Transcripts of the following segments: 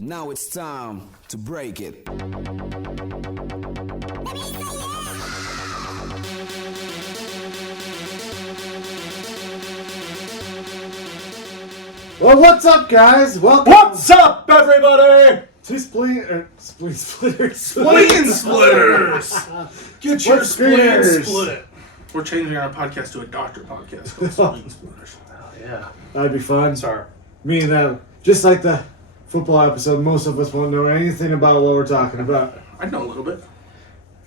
Now it's time to break it. Well, what's up, guys? Welcome. What's up, everybody? To ScreenSplitters. ScreenSplitters. Get your spleen Screeners. split. We're changing our podcast to a doctor podcast called ScreenSplitters. Oh, yeah. That'd be fun. Sorry. Me and that, just like the football episode, most of us won't know anything about what we're talking about. I know a little bit.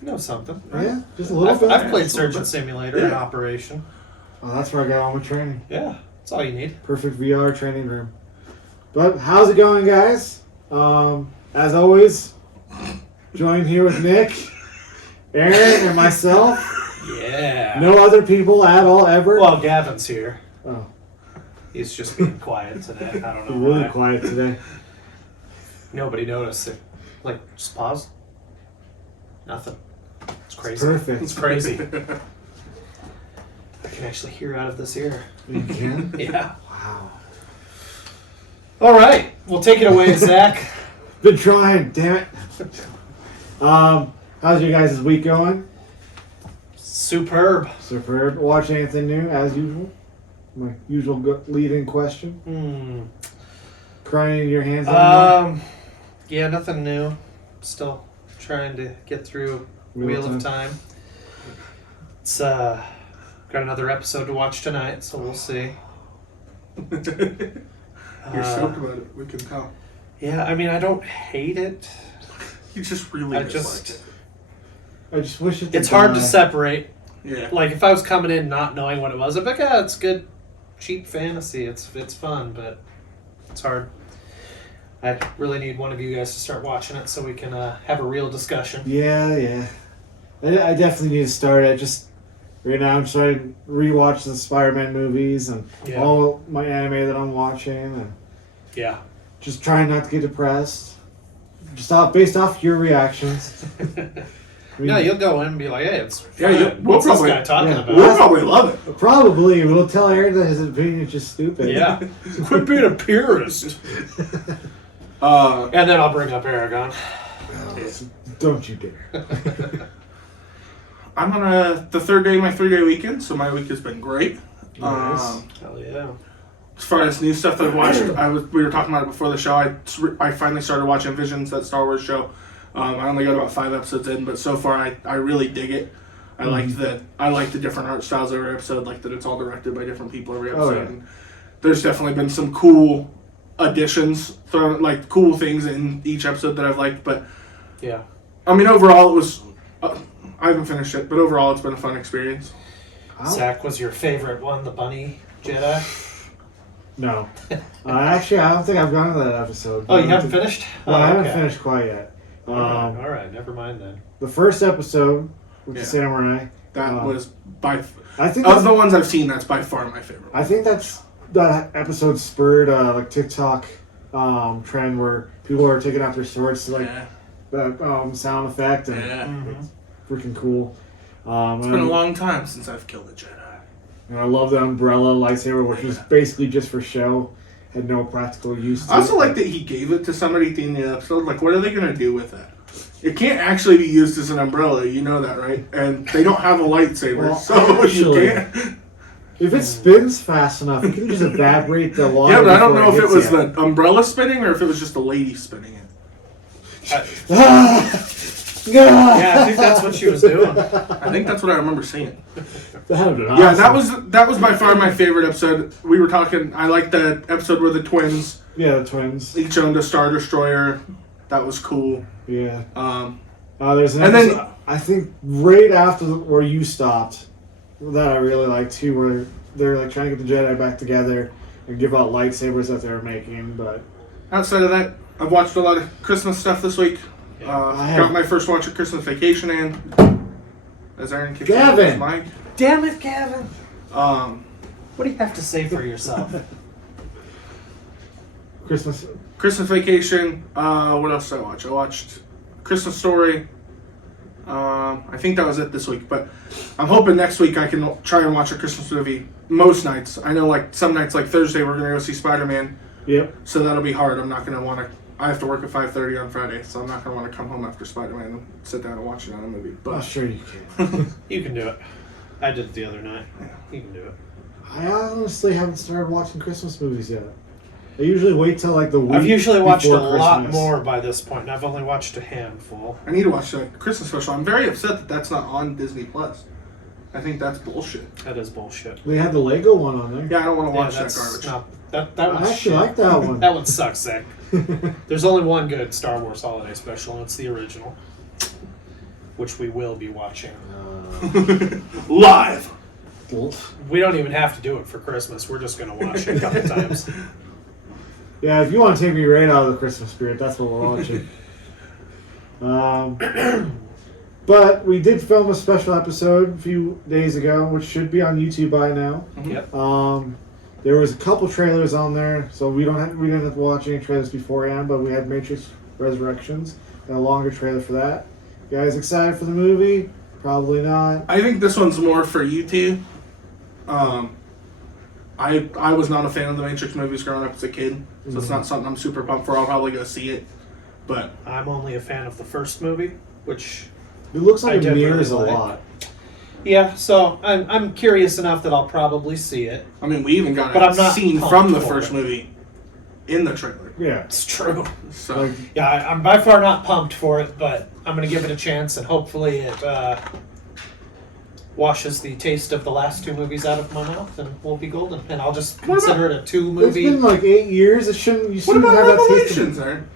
You know something. Yeah, just a little bit. I've played Just a little Surgeon bit. Simulator in Yeah. Operation. Oh, that's where I got all my training. Yeah, that's all you need. Perfect VR training room. But how's it going, guys? As always, joined here with Nick, Aaron, and myself. Yeah. No other people at all ever. Well, Gavin's here. Oh, He's just being quiet today. I don't know you're really why. quiet today. Nobody noticed it. Like, just pause. Nothing. It's crazy. Perfect. It's crazy. I can actually hear out of this ear. You can? Yeah. Wow. All right. Well, take it away, Zach. Been trying, damn it. How's your guys' week going? Superb. Superb. Watch anything new as usual? My usual lead-in question. Crying in your hands anymore? Yeah, nothing new. Still trying to get through Wheel of Time. It's got another episode to watch tonight, so we'll see. You're stoked about it. We can tell. Yeah, I mean, I don't hate it. You just really I dislike just- I just wish it. It's hard to separate. it. Yeah. Like, if I was coming in not knowing what it was, I'd be like, yeah, it's good, cheap fantasy. It's fun, but it's hard. I really need one of you guys to start watching it so we can have a real discussion. Yeah. I definitely need to start it. Just right now, I'm starting to rewatch the Spiderman movies and Yeah. all my anime that I'm watching, and Yeah. just trying not to get depressed. Just based off your reactions. I mean, No, you'll go in and be like, hey, it's Yeah, fun. we'll What's this probably- guy talking yeah. about? We'll probably love it. probably we'll tell Aaron that his opinion is just stupid. Yeah. Quit being a purist. And then I'll bring up Aragon. Don't you dare. I'm on the third day of my 3-day weekend, so my week has been great. Nice. Hell yeah. As far as new stuff that I've watched, we were talking about it before the show. I finally started watching Visions, that Star Wars show. I only got about 5 episodes in, but so far I really dig it. I like the different art styles every episode, like that it's all directed by different people every episode. yeah. And there's definitely been some cool additions, like cool things in each episode that I've liked. But Yeah. I mean, overall it was. I haven't finished it, but overall it's been a fun experience. Zach was your favorite one, the bunny Jedi? No. Actually, I don't think I've gone to that episode. Oh, you haven't finished? Well, I haven't okay. finished quite yet. All right, never mind then. The first episode with the Yeah. samurai. That was by I think of the ones I've seen. That's by far my favorite. I think that episode spurred like TikTok trend where people are taking out their swords to like Yeah. that sound effect, and Yeah. Mm-hmm. freaking cool. It's been a long time since I've killed a Jedi. And I love the umbrella lightsaber, which was basically just for show, had no practical use. To I also it. like that he gave it to somebody at the end of the episode. Like, what are they going to do with that? It can't actually be used as an umbrella, you know that, right? And they don't have a lightsaber, Well, so actually- you can't. If it spins fast enough, it can just evaporate the water. Yeah, but I don't before know if it hits was you. the umbrella spinning or if it was just the lady spinning it. Yeah, I think that's what she was doing. I think that's what I remember seeing. That'd been Yeah, awesome. that was by far my favorite episode. We were talking. I liked the episode where the twins Yeah, the twins. each owned a Star Destroyer. That was cool. Yeah. Um, There's an And episode, then- I think right after where you stopped, that I really liked too, where they're like trying to get the Jedi back together and give out lightsabers that they were making. But outside of that, I've watched a lot of Christmas stuff this week. I Got have- my first watch of Christmas Vacation in. As Aaron kicks Gavin! his mic. Damn it, Gavin. What What do you have to say for yourself? Christmas. Christmas Vacation. What else did I watch? I watched Christmas Story. I think that was it this week, but I'm hoping next week I can try and watch a Christmas movie most nights. I know like some nights like Thursday we're going to go see Spiderman, Yep. so that'll be hard. I'm not going to want to I have to work at 5:30 on Friday, so I'm not gonna want to come home after Spiderman and sit down and watch it on a movie. But sure you can. You can do it. I did it the other night. Yeah. You can do it. I honestly haven't started watching Christmas movies yet. I usually wait till like the week. I've usually watched a before lot Christmas. more by this point, and I've only watched a handful. I need to watch the Christmas special. I'm very upset that that's not on Disney Plus. I think that's bullshit. That is bullshit. They had the Lego one on there. Yeah, I don't want to watch that that's garbage. not that I one's actually shit. like that one. That one sucks, Zach. There's only one good Star Wars holiday special, and it's the original, which we will be watching. Live. We don't even have to do it for Christmas. We're just going to watch it a couple times. Yeah, if you want to take me right out of the Christmas spirit, that's what we're watching. But we did film a special episode a few days ago, which should be on YouTube by now. Yep. There was a couple trailers on there, so we didn't have to watch any trailers beforehand, but we had Matrix Resurrections and a longer trailer for that. You guys excited for the movie? Probably not. I think this one's more for you two. I was not a fan of the Matrix movies growing up as a kid, so it's not something I'm super pumped for. I'll probably go see it, but I'm only a fan of the first movie, which... It looks like I it did mirrors really a like. lot. Yeah, so I'm curious enough that I'll probably see it. I mean, we even got But I'm a not scene pumped from the for first it. movie in the trailer. Yeah. It's true. So Like, Yeah, I'm by far not pumped for it, but I'm going to give it a chance, and hopefully it washes the taste of the last two movies out of my mouth, and we'll be golden. And I'll just consider it a it's two-movie... been like 8 years. You what shouldn't about have that taste. Revelations, Aaron?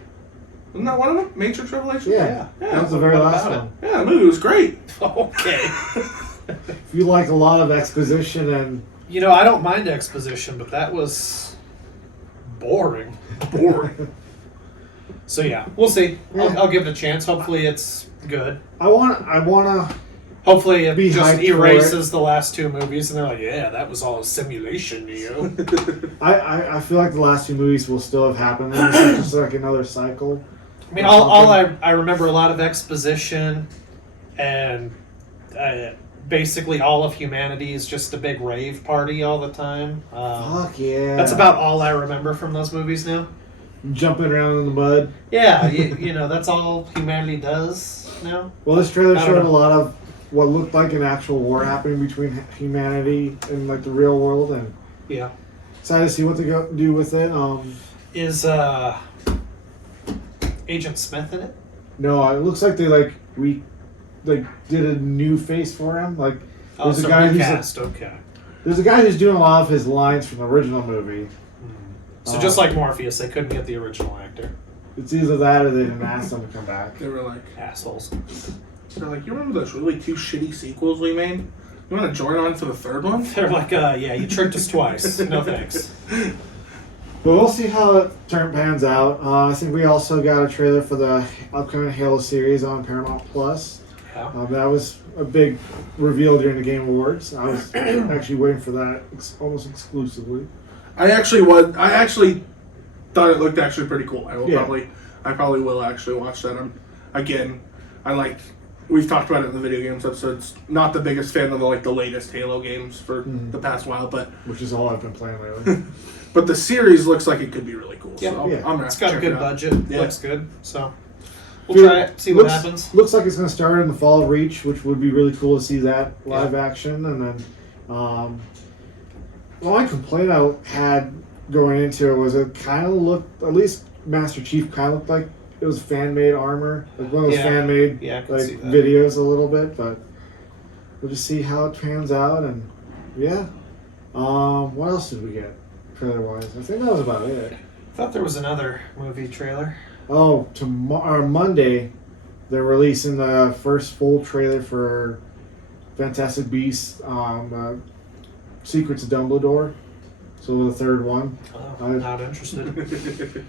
Isn't that one of them? Matrix Revelations? Yeah. Yeah. That was the very What last about one. Yeah, the movie was great. Okay. If you like a lot of exposition and You know, I don't mind exposition, but that was boring. Boring. So yeah, we'll see. Yeah. I'll give it a chance. Hopefully it's good. I wanna Hopefully Be it just hyped for erases the last two movies, and they're like, yeah, that was all a simulation, Neo. I feel like the last two movies will still have happened. And it's just like another cycle. I mean, all I remember a lot of exposition, and basically all of humanity is just a big rave party all the time. Fuck yeah. That's about all I remember from those movies now. Jumping around in the mud. Yeah, you know, that's all humanity does now. Well, this trailer I don't showed a know. lot of what looked like an actual war happening between humanity and like the real world, and Yeah. excited to see what they do with it. Is Agent Smith in it? No, it looks like they did a new face for him. Like Oh, there's a so guy who's recast, okay. there's a guy who's doing a lot of his lines from the original movie. So just like Morpheus, they couldn't get the original actor. It's either that or they didn't ask them to come back. They were like, Assholes. they're like, you remember those really two shitty sequels we made? You want to join on for the third one? They're like, yeah, you tricked us twice. No thanks. But we'll see how it pans out. I think we also got a trailer for the upcoming Halo series on Paramount Plus. Yeah. That was a big reveal during the Game Awards. I was actually waiting for that almost exclusively. I actually thought it looked actually pretty cool. I probably will actually watch that. We've talked about it in the video games episodes. Not the biggest fan of the latest Halo games for the past while, but Which is all I've been playing lately. but the series looks like it could be really cool. Yeah. So I'm Yeah. gonna It's have got to a check good it out. budget. Yeah. Looks good. So we'll try it, see what happens. Looks like it's going to start in the fall of Reach, which would be really cool to see that live action. And then, the only complaint I had going into it was it kind of looked, at least Master Chief kind of looked like it was fan-made armor, like one of those Yeah. fan-made Yeah, I can see that. videos a little bit. But we'll just see how it pans out, and yeah. What else did we get trailer-wise? I think that was about it. I thought there was another movie trailer. Oh, Monday, they're releasing the first full trailer for Fantastic Beasts, Secrets of Dumbledore. So the third one. Oh, I'm not interested.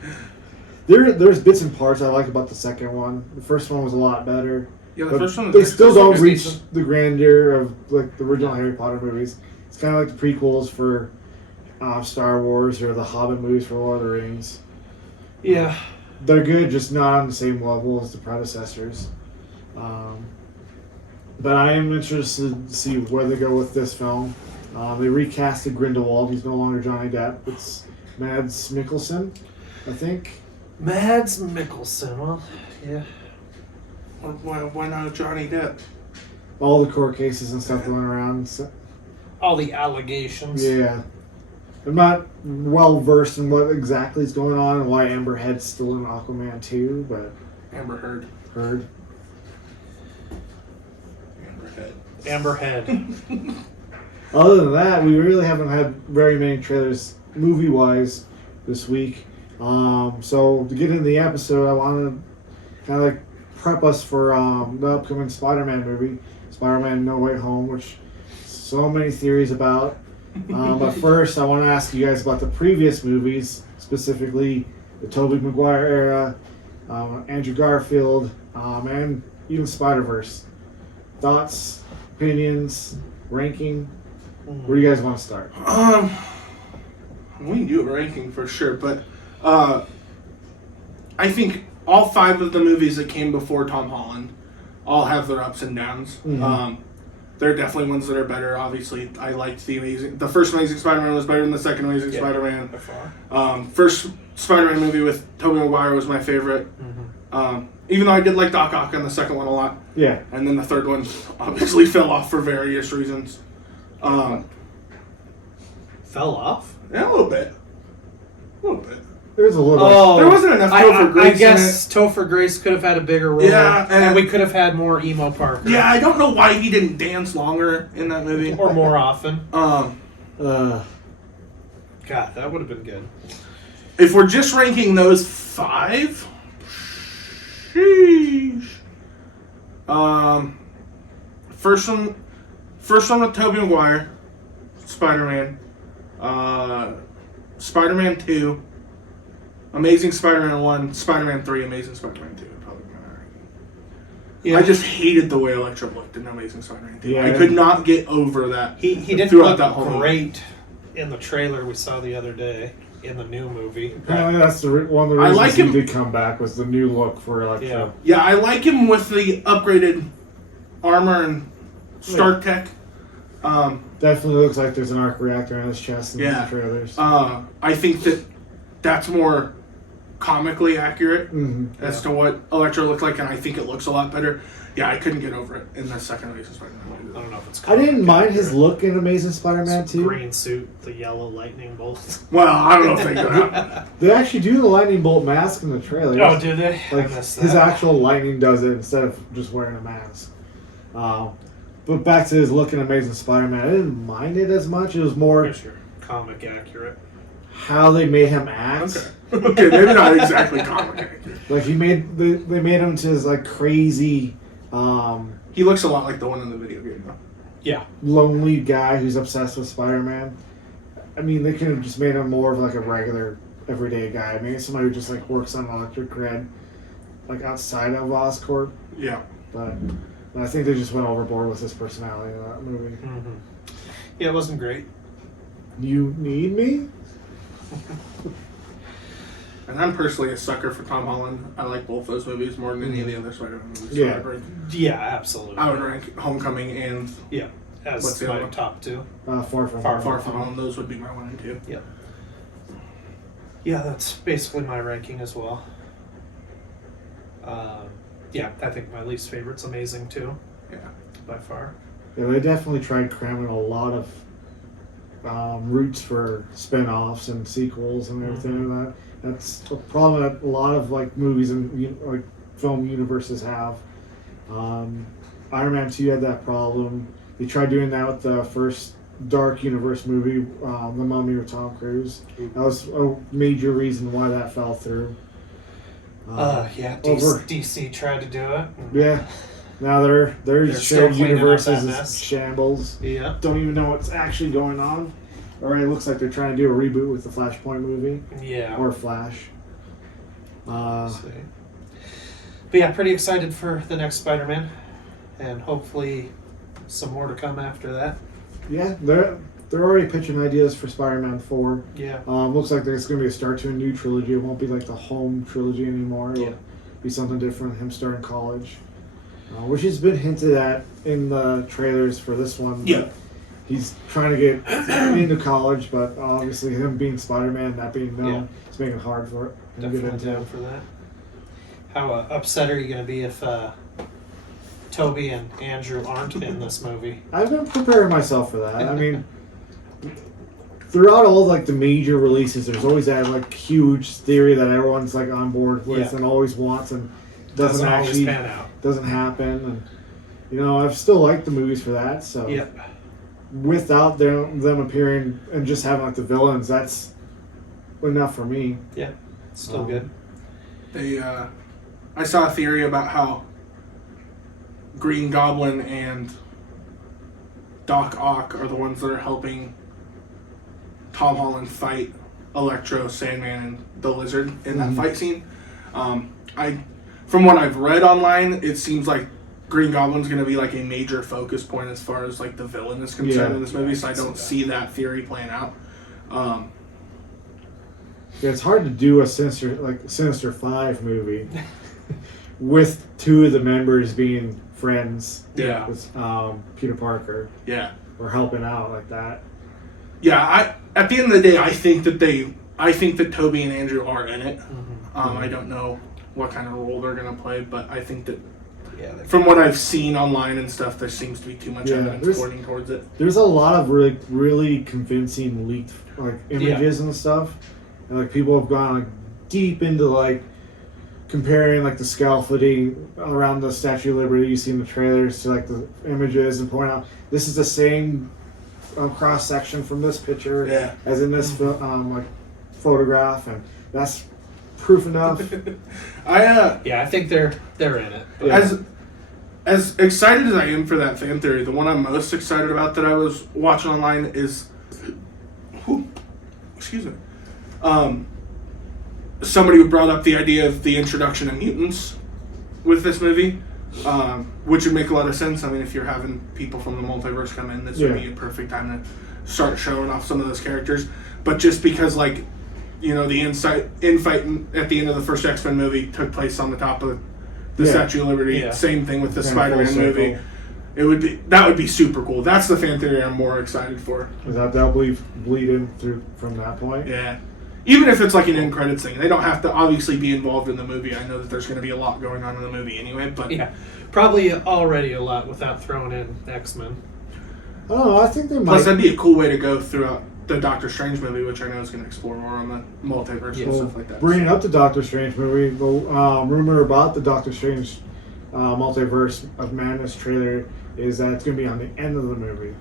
There's bits and parts I like about the second one. The first one was a lot better. Yeah, the But first one. they still don't was reach decent. the grandeur of like the original Harry Potter movies. It's kind of like the prequels for Star Wars or the Hobbit movies for Lord of the Rings. Yeah. They're good, just not on the same level as the predecessors. But I am interested to see where they go with this film. They recasted Grindelwald. He's no longer Johnny Depp. It's Mads Mikkelsen, I think. Mads Mikkelsen. Well, yeah. Why not Johnny Depp? All the court cases and stuff going around. So, All the allegations. yeah. I'm not well versed in what exactly is going on and why Amber Heard's still in Aquaman 2, but Amber Heard. heard. Amber Heard. Amber Head. Other than that, we really haven't had very many trailers movie-wise this week. So to get into the episode, I want to kind of like prep us for the upcoming Spider-Man movie, Spider-Man No Way Home, which so many theories about. But first, I want to ask you guys about the previous movies, specifically the Tobey Maguire era, Andrew Garfield, and even Spider-Verse. Thoughts, opinions, ranking? Where do you guys want to start? We can do a ranking for sure, but I think all 5 of the movies that came before Tom Holland all have their ups and downs. Mhm. There are definitely ones that are better. Obviously, I liked the first Amazing Spider-Man was better than the second Amazing Spider-Man. By far. First Spider-Man movie with Tobey Maguire was my favorite. Even though I did like Doc Ock in the second one a lot. Yeah. And then the third one obviously fell off for various reasons. Fell off? Yeah, a little bit. A little bit. There's a little. Oh, There wasn't enough Topher Grace I guess Topher Grace could have had a bigger role. Yeah, and we could have had more emo Parker. Yeah, I don't know why he didn't dance longer in that movie. Or more often. Um, Uh, God, that would have been good. if we're just ranking those 5, sheesh. First one with Tobey Maguire, Spider-Man. Spider-Man 2, Amazing Spider-Man 1, Spider-Man 3, Amazing Spider-Man 2. Probably gonna rank. Yeah. I just hated the way Electro looked in Amazing Spider-Man 2. Yeah. I could not get over that. He didn't throughout look that whole movie. great in the trailer we saw the other day in the new movie. apparently that's one of the I reasons like he him- did come back was the new look for Electro. Yeah. Yeah, I like him with the upgraded armor and Stark Tech. Definitely looks like there's an arc reactor on his chest in Yeah. the trailers. I think that's more comically accurate as Yeah. to what Electro looked like, and I think it looks a lot better. Yeah, I couldn't get over it in the second Amazing Spider-Man movie. I don't know if it's I didn't mind his accurate. look in Amazing Spider-Man 2. Green suit, the yellow lightning bolt. Well, I don't know if they do that. They actually do the lightning bolt mask in the trailers. Oh, do they? Like I missed his that. actual lightning does it instead of just wearing a mask. But back to his look in Amazing Spider-Man, I didn't mind it as much. It was more Here's your comic accurate. how they made him act. Okay, maybe not exactly comic accurate. Like they made him to this like crazy, He looks a lot like the one in the video game, though. Yeah. lonely guy who's obsessed with Spider-Man. I mean, they could have just made him more of like a regular, everyday guy. Maybe somebody who just like works on electric grid, like outside of Oscorp. Yeah. But I think they just went overboard with his personality in that movie. Yeah, it wasn't great. You need me? And I'm personally a sucker for Tom Holland. I like both those movies more than any of the other Spider-Man movies. So Yeah. Yeah, absolutely. I would rank Homecoming and Yeah, as What's the my other one? top 2. Far From Far Home. Far From Home. Those would be my 1 and 2. Yeah. Yeah, that's basically my ranking as well. Yeah, I think my least favorite's Amazing too, Yeah. by far. Yeah, they definitely tried cramming a lot of roots for spin-offs and sequels and everything like that. That's a problem that a lot of like movies and like film universes have. Iron Man 2 had that problem. They tried doing that with the first Dark Universe movie, The Mummy with Tom Cruise. That was a major reason why that fell through. Yeah, over- DC tried to do it. Yeah. Now their They're still shared cleaning up universes that is mess. shambles. Yeah. Don't even know what's actually going on. Or it looks like they're trying to do a reboot with the Flashpoint movie Yeah. or Flash. See. But yeah, pretty excited for the next Spider-Man, and hopefully some more to come after that. Yeah, they're already pitching ideas for Spider-Man 4. Yeah. Looks like there's going to be a start to a new trilogy. It won't be like the home trilogy anymore. It'll Yeah. be something different. Him starting college, which has been hinted at in the trailers for this one. Yeah. He's trying to get into college, but obviously him being Spider-Man, that being known, Yeah. it's It's making it hard for it. to get Definitely into. down for that. How upset are you going to be if Toby and Andrew aren't in this movie? I've been preparing myself for that. I mean, throughout all like the major releases, there's always that like huge theory that everyone's like on board with and always wants and doesn't actually pan out. doesn't happen. And you know, I've still liked the movies for that. So without them appearing and just having like the villains, that's enough for me. Yeah, still good. I saw a theory about how Green Goblin and Doc Ock are the ones that are helping Tom Holland fight Electro, Sandman, and the Lizard in that fight scene. From what I've read online, it seems like Green Goblin's going to be like a major focus point as far as like the villain is concerned in this movie. So I don't see that theory playing out. Yeah, it's hard to do a Sinister 5 movie with two of the members being friends. Yeah. With Peter Parker. Yeah. Or helping out like that. Yeah, at the end of the day, I think that Toby and Andrew are in it. I don't know what kind of role they're going to play, but I think that from what I've seen online and stuff, there seems to be too much evidence pointing towards it. There's a lot of really, really convincing leaked like images and stuff, and like people have gone like deep into like comparing like the scaffolding around the Statue of Liberty you see in the trailers to like the images and point out this is the same cross section from this picture as in this like photograph, and that's proof enough. I think they're in it. As excited as I am for that fan theory, the one I'm most excited about that I was watching online is, somebody brought up the idea of the introduction of mutants with this movie, which would make a lot of sense. I mean, if you're having people from the multiverse come in, this would be a perfect time to start showing off some of those characters. But just because, like, you know, the infight at the end of the first X-Men movie took place on the top of the Statue of Liberty. Yeah. Same thing with the Spiderman movie. That would be super cool. That's the fan theory I'm more excited for. That'll bleed in through from that point. Yeah. Even if it's like an end credits thing, they don't have to obviously be involved in the movie. I know that there's going to be a lot going on in the movie anyway, but probably already a lot without throwing in X-Men. I don't know. I think they might. Plus, that'd be a cool way to go throughout the Doctor Strange movie, which I know is going to explore more on the multiverse and stuff like that. Bringing up the Doctor Strange movie, the rumor about the Doctor Strange Multiverse of Madness trailer is that it's going to be on the end of the movie.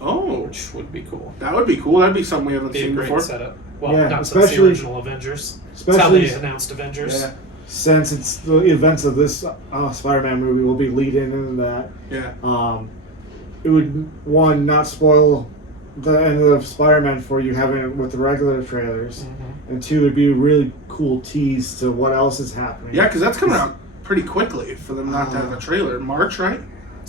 Oh, which would be cool. That would be cool. That'd be something we haven't seen before. Setup. Well, not since the original Avengers. That's how they announced Avengers. Yeah. Since it's the events of this Spider-Man movie will be leading into that. Yeah. It would not spoil the end of Spider-Man for you having it with the regular trailers, and two, it'd be a really cool tease to what else is happening. Yeah, because that's coming out pretty quickly for them not to have a trailer. March, right?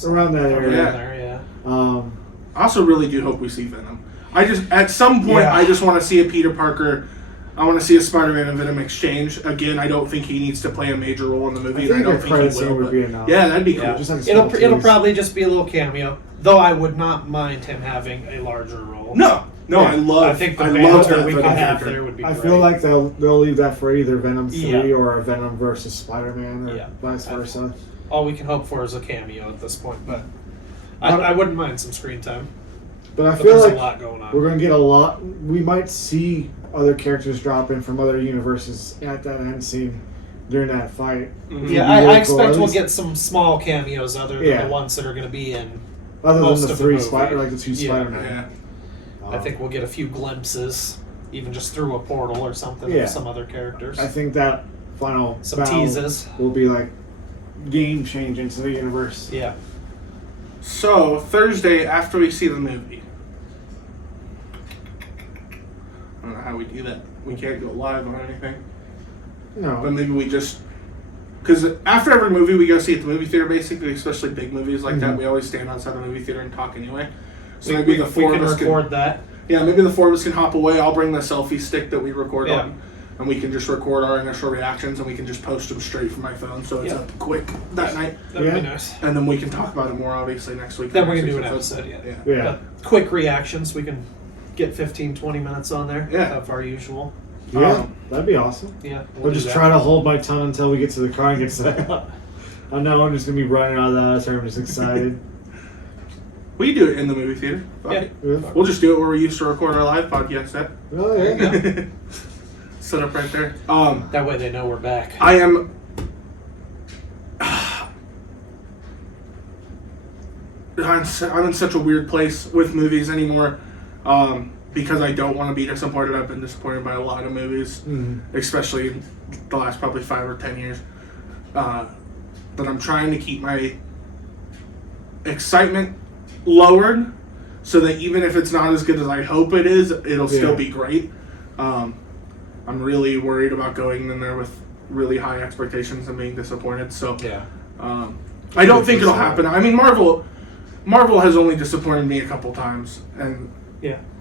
Around that area. I also really do hope we see Venom. At some point, I just want to see a Peter Parker. I want to see a Spider-Man and Venom exchange. Again, I don't think he needs to play a major role in the movie. I don't think he will. Yeah, that'd be cool. Yeah. Just like it'll probably just be a little cameo, though I would not mind him having a larger role. No, I love that we could have there would be great. I feel like they'll leave that for either Venom 3 or a Venom versus Spider-Man or vice versa. All we can hope for is a cameo at this point, but I wouldn't mind some screen time. But I feel like a lot going on. We're going to get a lot. We might see other characters drop in from other universes at that end scene during that fight. Yeah, I expect we'll get some small cameos other than the ones that are going to be in other most than the of three the movie. like the two Spider-Man. Yeah. I think we'll get a few glimpses, even just through a portal or something, of some other characters. I think that final some teases will be like game changing to the universe. Yeah. So Thursday after we see the movie. I don't know how we do that. We can't go live on anything. No. But maybe we just... Because after every movie we go see at the movie theater, basically, especially big movies like that, we always stand outside the movie theater and talk anyway. So maybe the four of us can... record that. Yeah, maybe the four of us can hop away. I'll bring the selfie stick that we record on. And we can just record our initial reactions and we can just post them straight from my phone so it's up quick that night. That would be nice. And then we can talk about it more, obviously, next week. Then we can do an episode, Yeah. Quick reactions. We can get 15, 20 minutes on there of our usual. Yeah, that'd be awesome. Yeah, We'll just try to hold my tongue until we get to the car and get set up. I know I'm just gonna be running out of that, so I'm just excited. We do it in the movie theater. Yeah. We'll just do it where we used to record our live podcast at. Oh yeah. Set up right there. That way they know we're back. I am. I'm in such a weird place with movies anymore, because I don't want to be disappointed. I've been disappointed by a lot of movies, especially in the last probably 5 or 10 years. But I'm trying to keep my excitement lowered, so that even if it's not as good as I hope it is, it'll still be great. I'm really worried about going in there with really high expectations and being disappointed. So I don't think it'll happen. I mean, Marvel has only disappointed me a couple times, and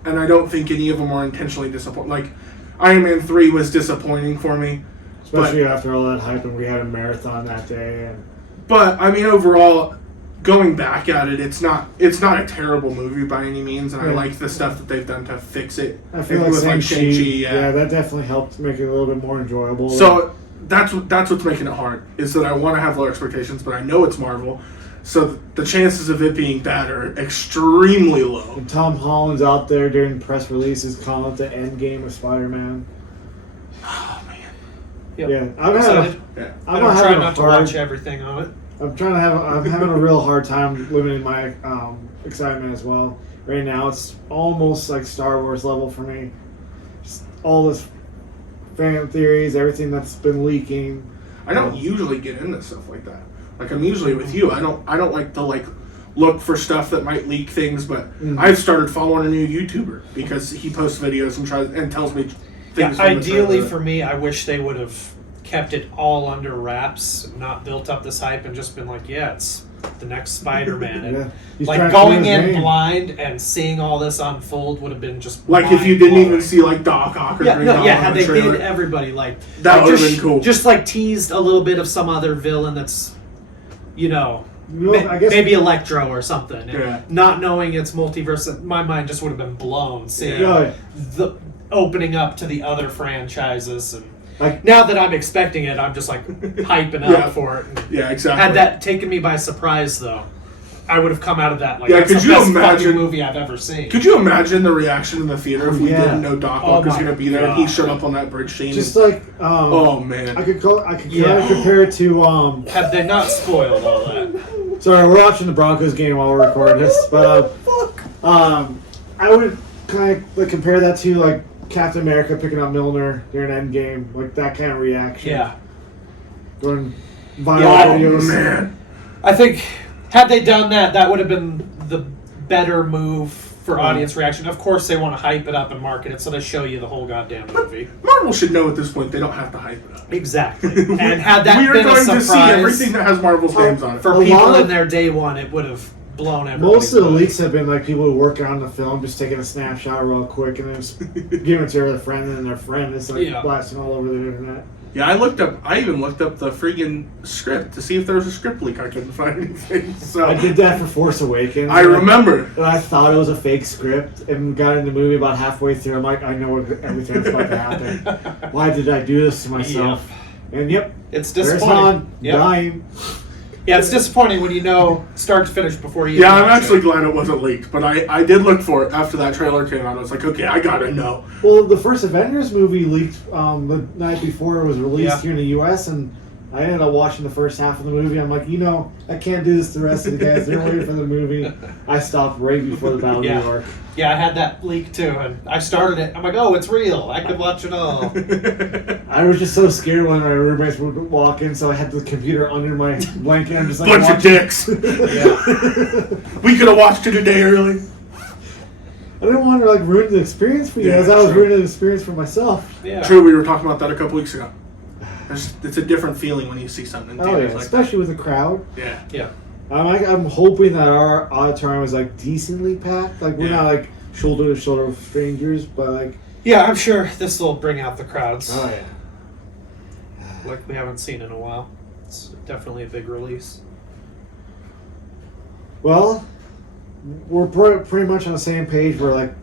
I don't think any of them are intentionally disappointing. Like Iron Man 3 was disappointing for me, especially after all that hype and we had a marathon that day. But I mean, overall, going back at it, it's not a terrible movie by any means, and I like the stuff that they've done to fix it. I feel like Shang-Chi, that definitely helped make it a little bit more enjoyable. So that's what's making it hard, is that I want to have low expectations, but I know it's Marvel, so the chances of it being bad are extremely low. And Tom Holland's out there during press releases calling it the end game of Spider-Man. Oh man. Yep. Yeah, I'm trying not to watch everything of it. I'm having a real hard time limiting my excitement as well. Right now, it's almost like Star Wars level for me. Just all this fan theories, everything that's been leaking. I don't usually get into stuff like that. Like, I'm usually with you. I don't like to look for stuff that might leak things, but I've started following a new YouTuber because he posts videos and tells me things. Yeah, ideally for me, I wish they would have kept it all under wraps, not built up this hype, and just been like, it's the next Spider-Man. And like going in blind and seeing all this unfold would have been just like if you didn't even see like Doc Ock or had they hit everybody that would have been cool. Just like teased a little bit of some other villain that's, I guess maybe Electro or something. And not knowing it's multiverse, my mind just would have been blown seeing the opening up to the other franchises. And now that I'm expecting it, I'm just like hyping up for it. Yeah, exactly. Had that taken me by surprise, though, I would have come out of that like, could that's you the best imagine fucking movie I've ever seen. Could you imagine the reaction in the theater if we didn't know Doc Ock was going to be there and he showed up on that bridge scene? Just like, oh man, I could compare it to Have they not spoiled all that? Sorry, we're watching the Broncos game while we're recording this, but I would kind of compare that to like Captain America picking up Milner during Endgame, like that kind of reaction. Yeah. When viral videos. Man. I think had they done that, that would have been the better move for audience reaction. Of course, they want to hype it up and market it, so they show you the whole goddamn movie. Marvel should know at this point they don't have to hype it up. Exactly. And had that we been are a going surprise, to see everything that has Marvel's names on it. for people in their day one, it would have blown everybody. Most of the leaks have been like people who work on the film just taking a snapshot real quick and then just giving it to their friend, and then their friend is like blasting all over the internet. Yeah, I even looked up the freaking script to see if there was a script leak. I couldn't find anything. So I did that for Force Awakens. I remember. And I thought it was a fake script and got in the movie about halfway through. I'm like, I know everything that's about to happen. Why did I do this to myself? And it's there's disappointing. Han dying. Yeah, it's disappointing when you know start to finish before you. Yeah, I'm actually glad it wasn't leaked, but I did look for it after that trailer came out. I was like, okay, I gotta know. Well, the first Avengers movie leaked the night before it was released here in the U.S., and I ended up watching the first half of the movie. I'm like, I can't do this to the rest of the guys. They're waiting for the movie. I stopped right before the Battle of New York. Yeah, I had that leak too, and I started it. I'm like, oh, it's real. I could watch it all. I was just so scared when my roommates would walk in, so I had the computer under my blanket. I'm just like, bunch of dicks. We could have watched it a day early. I didn't want to ruin the experience for you guys. I was ruining the experience for myself. Yeah. True, we were talking about that a couple weeks ago. It's a different feeling when you see something in theaters like especially with a crowd. that. Yeah. I'm hoping that our auditorium is decently packed. Like we're not shoulder to shoulder with strangers, but yeah, I'm sure this will bring out the crowds. Oh yeah. Like we haven't seen in a while. It's definitely a big release. Well, we're pretty much on the same page where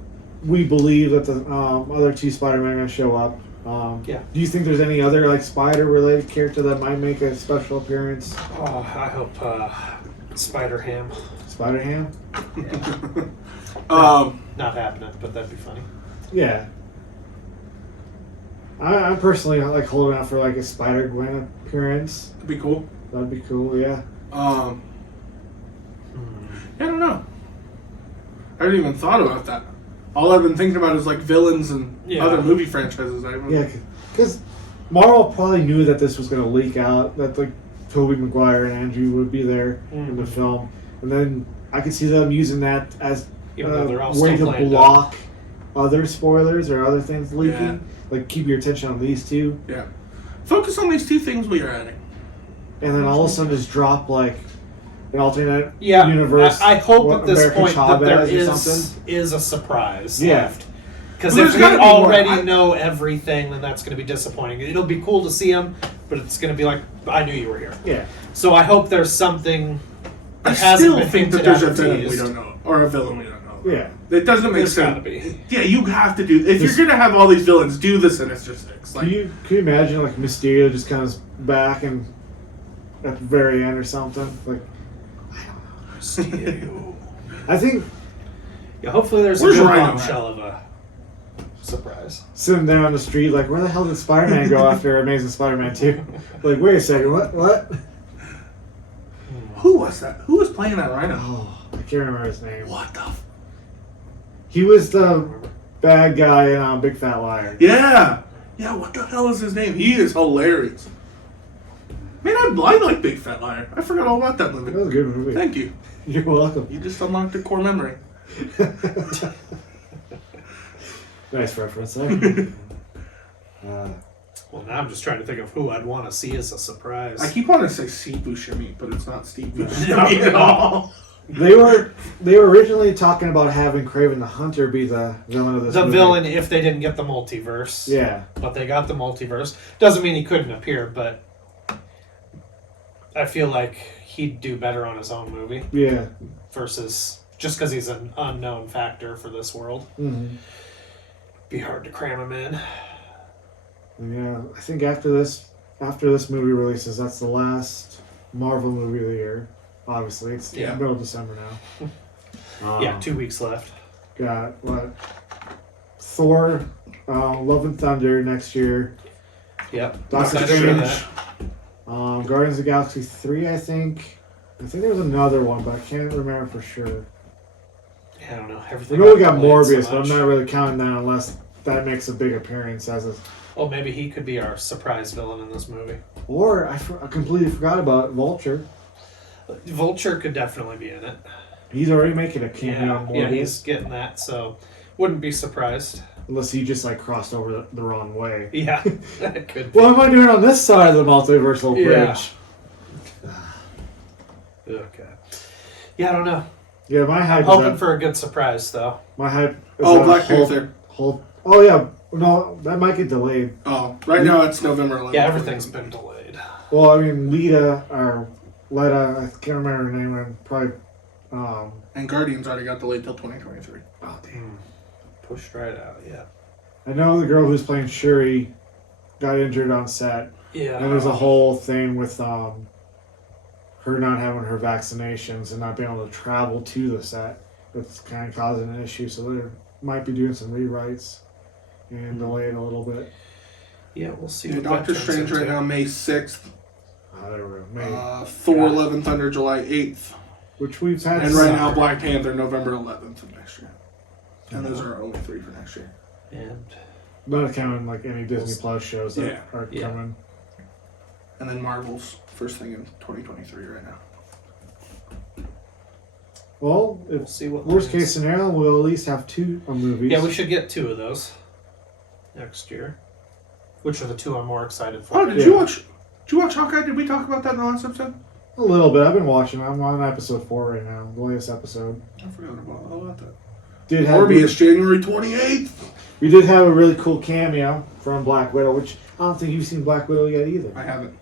we believe that the other two Spider-Man are going to show up. Yeah. Do you think there's any other like spider-related character that might make a special appearance? Oh, I hope Spider-Ham. Spider-Ham? Not happening, but that'd be funny. Yeah. I'm personally like holding out for like a Spider-Gwen appearance. That'd be cool. That'd be cool, yeah. I don't know. I haven't even thought about that. All I've been thinking about is like villains and other movie franchises. Yeah, because Marvel probably knew that this was going to leak out, that like Tobey Maguire and Andrew would be there in the film, and then I could see them using that as Even though they're all way still to planned block other spoilers or other things leaking. Yeah. Like keep your attention on these two, Yeah. Focus on these two things we are adding. and then all of a sudden just drop like an alternate Yeah, universe. I hope what at this American point that there Chavez or something. is a surprise Yeah. left. Because Well, if there's we gotta be more. already know everything, then that's going to be disappointing. It'll be cool to see them, but it's going to be like, I knew you were here. Yeah. So I hope there's something I that hasn't still been think that hinted there's a at or villain we teased. don't know, or a villain we don't know. Yeah. It doesn't make There's sense. gotta be. Yeah, you have to do. If you're gonna have all these villains, do the Sinister Six. Like, Can you imagine like Mysterio just comes back and at the very end or something? Like I think Yeah, hopefully there's Where's a good Rhino at? bombshell of a surprise. sitting there on the street, like where the hell did Spider-Man go after Amazing Spider-Man 2? Like wait a second, what? who was that? Who was playing that Rhino? Oh, I can't remember his name. What the? He was the bad guy in Big Fat Liar. Yeah. Yeah. What the hell is his name? He is hilarious. Man, I like Big Fat Liar. I forgot all about that movie. That was a good movie. Thank you. You're welcome. You just unlocked a core memory. Nice reference there. Well, now I'm just trying to think of who I'd want to see as a surprise. I keep wanting to say Steve Buscemi, but it's not Steve No, Buscemi at no. all. They were originally talking about having Kraven the Hunter be the villain of this the movie. villain if they didn't get the multiverse. Yeah. But they got the multiverse. Doesn't mean he couldn't appear, but I feel like he'd do better on his own movie Yeah. versus just because he's an unknown factor for this world. Mm-hmm. Be hard to cram him in. Yeah, I think after this movie releases, that's the last Marvel movie of the year. Obviously, it's Yeah. middle of December now. Yeah, 2 weeks left. Got what? Thor, Love and Thunder next year. Yep. Doctor Excited for Strange. that. Guardians of the Galaxy 3, I think. I think there was another one, but I can't remember for sure. Yeah, I don't know. I Everything. know we got delayed so Morbius, but I'm much. not really counting that unless that makes a big appearance as a. Oh, maybe he could be our surprise villain in this movie. Or I completely forgot about Vulture. Vulture could definitely be in it. He's already making a cameo on Yeah, Morbius. he's getting that, so wouldn't be surprised. Unless he just like crossed over the wrong way. Yeah, that could be. What am I doing on this side of the multiversal Yeah. bridge? Okay. Yeah, I don't know. Yeah, my hype I'm is hoping that, for a good surprise, though. my hype. Is Oh, that Black Hulk- Panther. Hulk. Oh yeah, no, that might get delayed. Oh, right now it's November 11th. Yeah, everything's been delayed. Well, I mean, Leta, I can't remember her name. And probably. And Guardians already got delayed till 2023. Oh damn. Pushed right out, yeah. I know the girl who's playing Shuri got injured on set, Yeah. and there's a whole thing with her not having her vaccinations and not being able to travel to the set. That's kind of causing an issue. So they might be doing some rewrites and delaying a little bit. Yeah, we'll see. Yeah, what that Doctor turns Strange right into. now, May 6th. There we go. Maybe. Thor, Love and Thunder, July 8th. Which we've had. And right now, Black Panther, November 11th of next year. And those are our only 3 for next year. And Not counting like any Disney Plus shows that Yeah. are Yeah. coming. And then Marvel's first thing in 2023 right now. Well, we'll if see what. worst lands. case scenario, we'll at least have 2 movies. Yeah, we should get 2 of those next year. Which are the 2 I'm more excited for? Oh, did you watch Hawkeye? Did we talk about that in the last episode? A little bit. I've been watching. I'm on episode 4 right now. The latest episode. I forgot all about that. Did have Morbius, January 28th. We did have a really cool cameo from Black Widow, which I don't think you've seen Black Widow yet either. I haven't.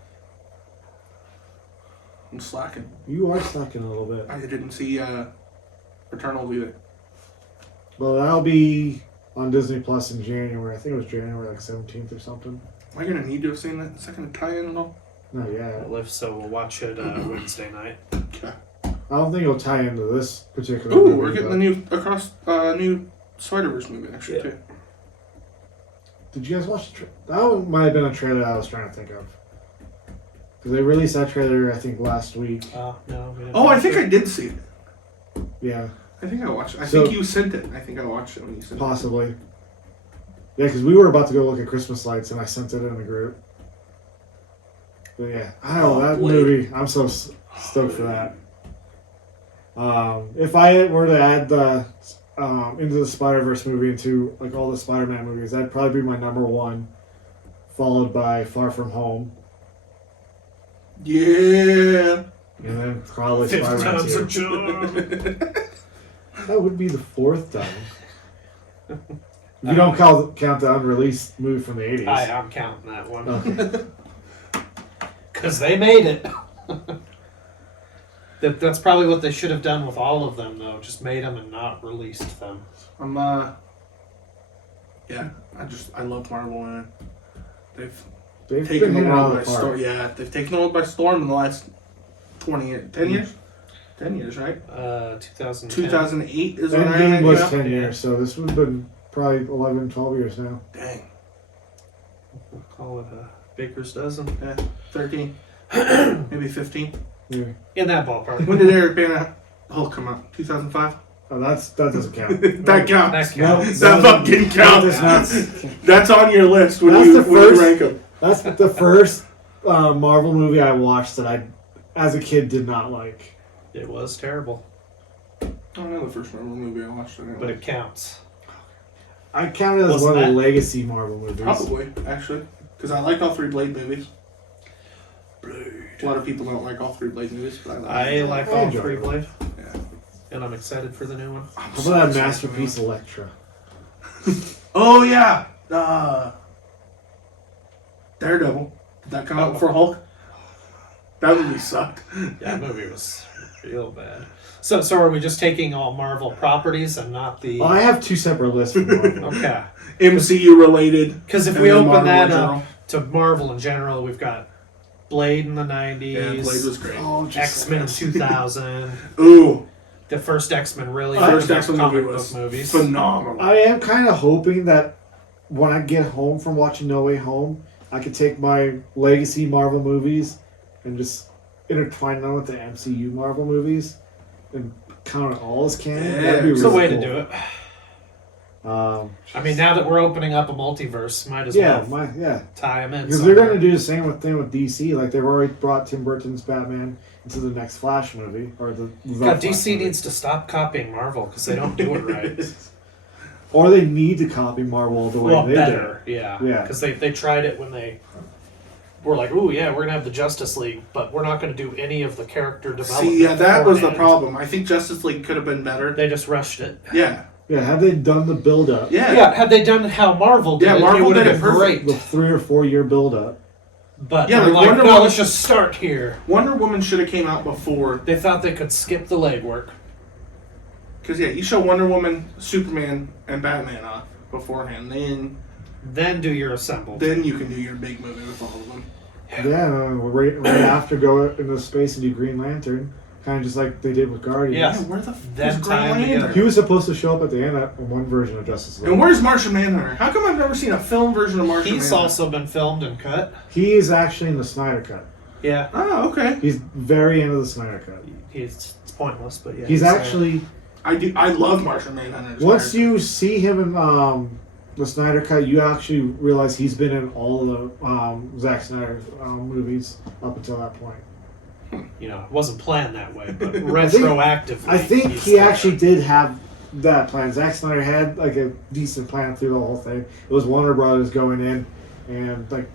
I'm slacking. You are slacking a little bit. I didn't see Eternals either. Well, that'll be on Disney Plus in January. I think it was January like 17th or something. Am I gonna need to have seen that second tie-in at all? No, yeah. Well, if so, we'll watch it Wednesday night. Okay. I don't think it'll tie into this particular Ooh, movie. we're getting the new Spider-Verse movie next year Yeah. too. Did you guys watch the that one might have been a trailer I was trying to think of. Because they released that trailer, I think, last week. No. We didn't Oh, I watch think it. I did see it. Yeah, I think I watched it. I So- think you sent it. I think I watched it when you sent possibly. Yeah, because we were about to go look at Christmas lights, and I sent it in the group. But yeah, I don't know, that Blade. movie, I'm so stoked for that. If I were to add the Into the Spider-Verse movie into like all the Spider-Man movies, that'd probably be my number one, followed by Far From Home, it. Yeah. and then probably Fifth Spider-Man time's a 2. charm. That would be the fourth time. If you don't count the unreleased movie from the 80s. I'm counting that one. Okay. Because they made it. That's probably what they should have done with all of them, though. Just made them and not released them. Yeah, I love Marvel, man. They've They've taken the been world out by of the park. storm. Yeah, they've taken the world by storm in the last 20 years. 10 years? 10 years, right? 2010. 2008 is when Iron Man Endgame came was out. 10 years, so this would have been probably 11, 12 years now. Dang. We'll call it a baker's dozen. Yeah, 13. Maybe 15. Yeah. In that ballpark. When did Eric Bana Hulk come out? 2005? Oh, that doesn't count. That counts. That counts. That fucking counts. That's That's on your list when That's you the first- rank them. That's the first Marvel movie I watched that I, as a kid, did not like. It was terrible, I don't know the first Marvel movie I watched. but it counts. I count it as Wasn't one of the that- legacy Marvel movies. Probably, actually. Because I like all three Blade movies. A lot of people don't like all three Blade movies, but I them. like I all enjoy three it. Blade, Yeah. and I'm excited for the new one. I'm How so about that excited masterpiece for Elektra? Oh, yeah. Daredevil. Did that come out before Hulk? That movie sucked. Yeah, that movie was real bad. So are we just taking all Marvel properties and not the? Well, I have two separate lists for Marvel. Okay. MCU related. Because if And we then open Marvel that in up general. to Marvel in general, we've got Blade in the 90s, Yeah, Blade was great. Oh, just X-Men in 2000, Ooh, the first X-Men really first those X-Men comic movie was book movies. phenomenal. I am kind of hoping that when I get home from watching No Way Home, I could take my legacy Marvel movies and just intertwine them with the MCU Marvel movies and count it all as canon. Yeah, That'd be It's really a way cool. to do it. I I mean, now that we're opening up a multiverse, might as yeah, well tie them in. because they're going to somewhere. do the same thing with DC. Like they've already brought Tim Burton's Batman into the next Flash movie, or the God, Flash DC movie. needs to stop copying Marvel because they don't do it right. or they need to copy Marvel the way Well, they better, yeah. Yeah. Because they tried it when they were like, "Ooh, yeah, we're gonna have the Justice League, but we're not gonna do any of the character development." See, yeah, that was the beforehand." problem. I think Justice League could have been better. They just rushed it. Yeah, did. Yeah, had they done the build up, yeah. Yeah, had they done how Marvel did Yeah, it, Marvel it would have did been it perfect. the great. 3 or 4 year build up. But Yeah, they're like like, Wonder no, Woman- let's just start here. Wonder Woman should have came out before. They thought they could skip the legwork. Because, yeah, you show Wonder Woman, Superman, and Batman off beforehand. Then do your assembled. Then you can do your big movie with all of them. Yeah, right after go into space and do Green Lantern, kind of just like they did with Guardians. Yeah. Yeah, where the f Then is Green tie 'em Lantern? together. He was supposed to show up at the end on one version of Justice League. And where's Martian Manhunter? How come I've never seen a film version of Martian He's Manhunter? also been filmed and cut. He is actually in the Snyder Cut. Yeah, Oh, okay. He's very into the Snyder Cut. it's pointless, but yeah. He's actually I love Martian Manhunter. as once character. you see him in the Snyder Cut, you actually realize he's been in all the Zack Snyder movies up until that point. you know, it wasn't planned that way, but retroactively. I think he's he there. actually did have that plan. Zack Snyder had like a decent plan through the whole thing. It was Warner Brothers going in and like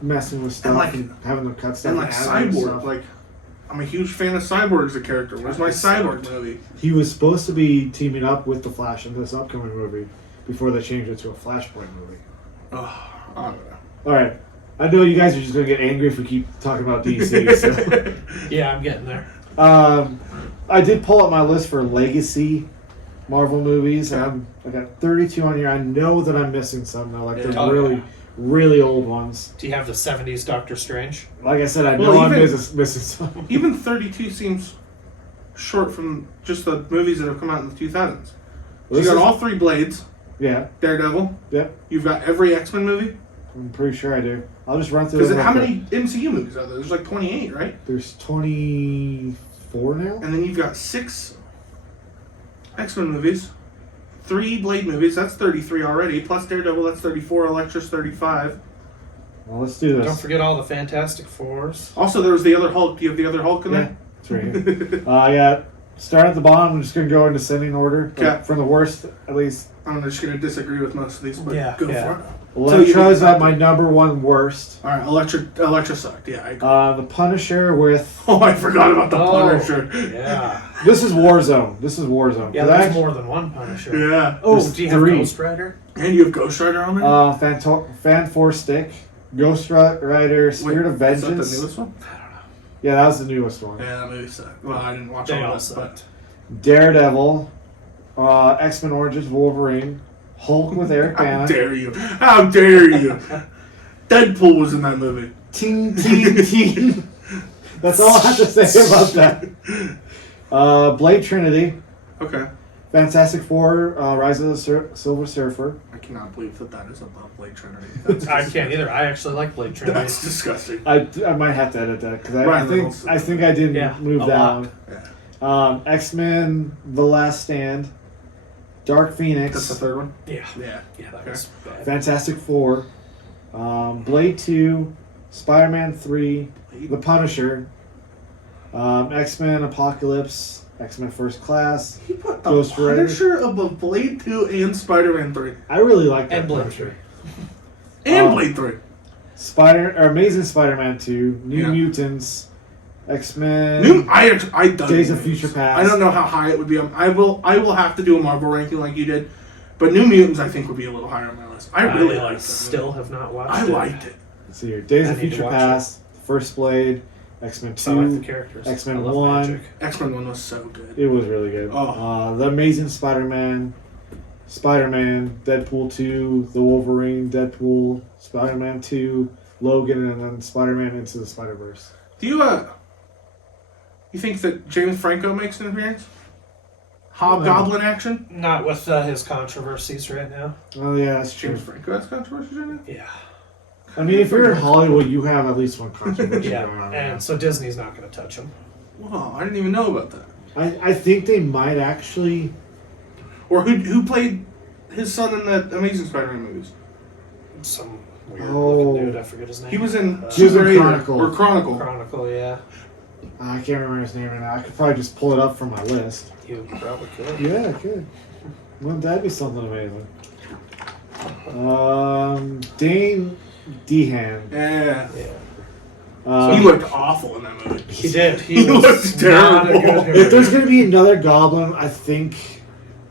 messing with stuff like- and having them cut stuff And like animate Cyborg, stuff. like I'm a huge fan of Cyborg as a character. Where's my Cyborg movie? He was supposed to be teaming up with the Flash in this upcoming movie before they changed it to a Flashpoint movie. Oh, I don't know. All right, I know you guys are just gonna get angry if we keep talking about DC. So. Yeah, I'm getting there. I did pull up my list for legacy Marvel movies. Yeah. I got 32 on here. I know that I'm missing some though, like the Oh, really, yeah. really old ones. Do you have the 70s Doctor Strange? Like I said, I Well, know I'm even- missing some. Even 32 seems short from just the movies that have come out in the 2000s. So you This got is- all 3 Blades, Yeah, Daredevil. yep. You've got every X-Men movie. I'm pretty sure I do. I'll just run through Because them. how real quick. many MCU movies are there? There's like 28, right? There's 24 now. And then you've got 6 X-Men movies, 3 Blade movies. That's 33 already. Plus Daredevil, that's 34. Elektra's 35. Well, let's do this. Don't forget all the Fantastic Fours. Also, there was the other Hulk. Do you have the other Hulk in Yeah, there? it's right here. I got start at the bottom. I'm just gonna go in descending order, like, Okay. from the worst at least. I'm just going to disagree with most of these, but Yeah, go yeah. for it. So you Elektra's think- at my number 1 worst. All right, Elektra sucked. Yeah, I agree. The Punisher with Oh, I forgot about the Oh, Punisher. Yeah. this is Warzone. This is Warzone. Yeah, 'Cause there's actually- more than one Punisher. Yeah. Oh, There's do you have 3. Ghost Rider? And you have Ghost Rider on there? Fan Force Stick, Ghost Rider, Spirit of Is that Vengeance. the newest one? Yeah, that was the newest one. Yeah, that movie sucked. Well, I didn't watch They all all of it, sucked. Daredevil, X-Men Origins Wolverine, Hulk with Eric How Bana. dare you? How dare you? Deadpool was in that movie. Ting, ting, ting. That's all I have to say about that. Blade Trinity, Okay. Fantastic Four, Rise of the Silver Surfer. I cannot believe that is above Blade Trinity. That's, I can't either. I actually like Blade Trinity. that's disgusting. I might have to edit that because I Ryan think Reynolds. I think I didn't Yeah, move a that lot. one. Yeah. X-Men: The Last Stand, Dark Phoenix, That's the third one? Yeah. Yeah. Yeah, that Okay. was bad. Fantastic Four, Blade 2, Spider-Man 3, The Punisher, X-Men Apocalypse, X-Men First Class. He put the Ghost Rider. Punisher above Blade 2 and Spider-Man 3. I really like that And Blade Punisher. 3. And Blade 3. Amazing Spider-Man 2, New Yeah. Mutants, X-Men. I dug Days New of Future Mutants. Past. I don't know how high it would be. I will have to do a Marvel ranking like you did, but New Mutants I think would be a little higher on my list. I really liked it. still have not watched I it. liked it. Let's see here. Days I of need to Future watch Past, First Blade, X-Men 2. I like the characters. X-Men I love 1. magic. X-Men 1 was so good. It was really good. Oh. The Amazing Spider-Man, Deadpool 2, The Wolverine, Deadpool, Spider-Man 2, Logan, and then Spider-Man Into the Spider-Verse. Do you think that James Franco makes an appearance? Hobgoblin action? Not with his controversies right now. Oh yeah, that's true. James Franco has controversies right now? Yeah. I mean, if you're in Hollywood, you have at least one controversy Yeah. going on. And so Disney's not going to touch him. Wow, I didn't even know about that. I think they might actually. Or who played his son in the Amazing Spider-Man movies? Some weird Oh. looking dude. I forget his name. He was in He was in Super 8 Chronicle. or Chronicle. Chronicle, yeah. I can't remember his name right now. I could probably just pull it up from my list. You probably could. Yeah, I could. Wouldn't that be something amazing? Dane Dehan. Yeah. Yeah. He looked awful in that movie. He did. He was looked not a terrible. good If there's gonna be another Goblin, I think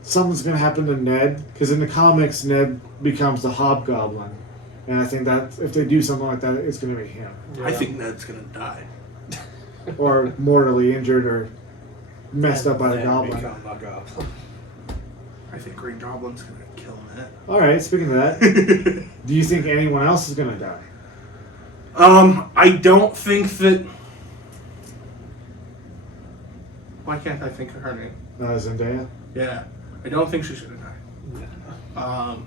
something's gonna happen to Ned because in the comics, Ned becomes the Hobgoblin, and I think that if they do something like that, it's gonna be him, I think Ned's gonna die. or mortally injured or messed And up by the then Goblin. become a goblin. I think Green Goblin's gonna kill Ned. All right. Speaking of that, do you think anyone else is gonna die? I don't think that. Why can't I think of her name? Zendaya. Yeah, I don't think she should have died.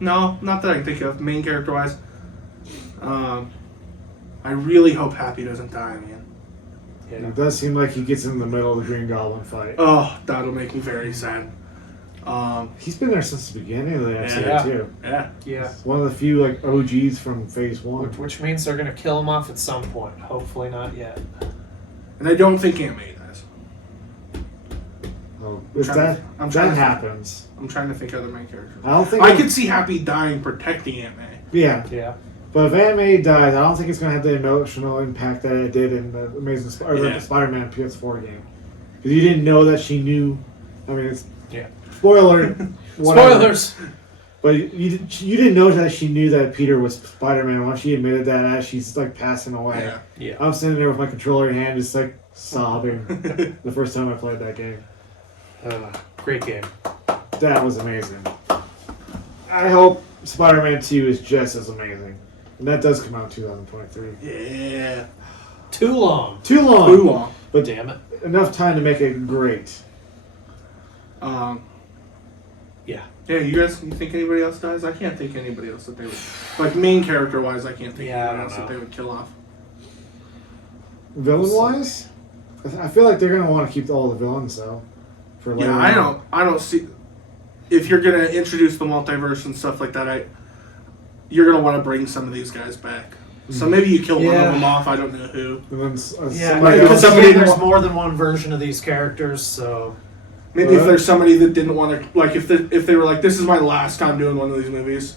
No, not that I can think of. Main character wise, I really hope Happy doesn't die, man. Yeah. It does seem like he gets in the middle of the Green Goblin fight. Oh, that'll make me very sad. He's been there since the beginning of the MCU Yeah. too. Yeah. Yeah. It's one of the few like OGs from Phase 1. Which means they're going to kill him off at some point. Hopefully not yet. And I don't think Aunt May dies. Oh, if trying that to- I'm that trying to- happens, I'm trying to think of the main characters. I don't think I could see Happy dying protecting Aunt May. Yeah, Yeah. but if Aunt May dies, I don't think it's gonna have the emotional impact that it did in the Yeah. the Spider-Man PS4 game. Because you didn't know that she knew. I mean, it's Yeah. spoiler. whatever. Spoilers! But you didn't know that she knew that Peter was Spider-Man once she admitted that as she's like passing away. Yeah. Yeah. I'm sitting there with my controller in hand, just like sobbing the first time I played that game. Great game. That was amazing. I hope Spider-Man 2 is just as amazing. And that does come out in 2023. Yeah. Too long. Too long. Too long. But Damn it. enough time to make it great. Yeah. Yeah, you think anybody else dies? I can't think anybody else that they would... Like, main character-wise, I can't think Yeah, I anybody don't else know. that they would kill off. Villain-wise? I feel like they're going to want to keep all the villains, though. For later Yeah, on. I don't see... If you're going to introduce the multiverse and stuff like that, you're going to want to bring some of these guys back. So maybe you kill one Yeah. of them off, I don't know who. And then Yeah, somebody because else. there's more than one version of these characters, so... Maybe if there's somebody that didn't want to... Like, if they were like, this is my last time doing one of these movies,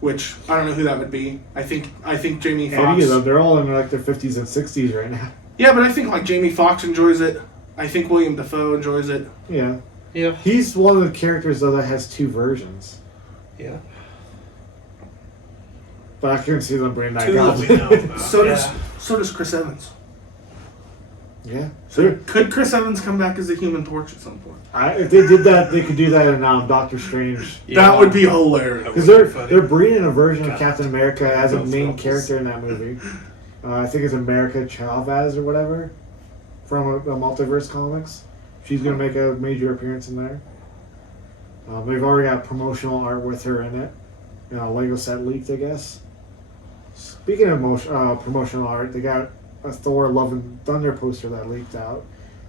which I don't know who that would be. I think Jamie Foxx... Any of them, they're all in like their 50s and 60s right now. Yeah, but I think like Jamie Foxx enjoys it. I think William Dafoe enjoys it. Yeah. Yeah. He's one of the characters, though, that has two versions. Yeah. But I couldn't see them bringing that Two guy. that we know about. So Yeah. does Chris Evans. Yeah. So could Chris Evans come back as a Human Torch at some point? If they did that, they could do that in Doctor Strange. Yeah. That would be hilarious. Because That would be funny. they're bringing a version of God. Captain America as a Those main films. character in that movie. I think it's America Chavez or whatever from a Multiverse comics. She's going to make a major appearance in there. They've already got promotional art with her in it. Lego set leaked, I guess. Speaking of promotional art, they got a Thor Love and Thunder poster that leaked out.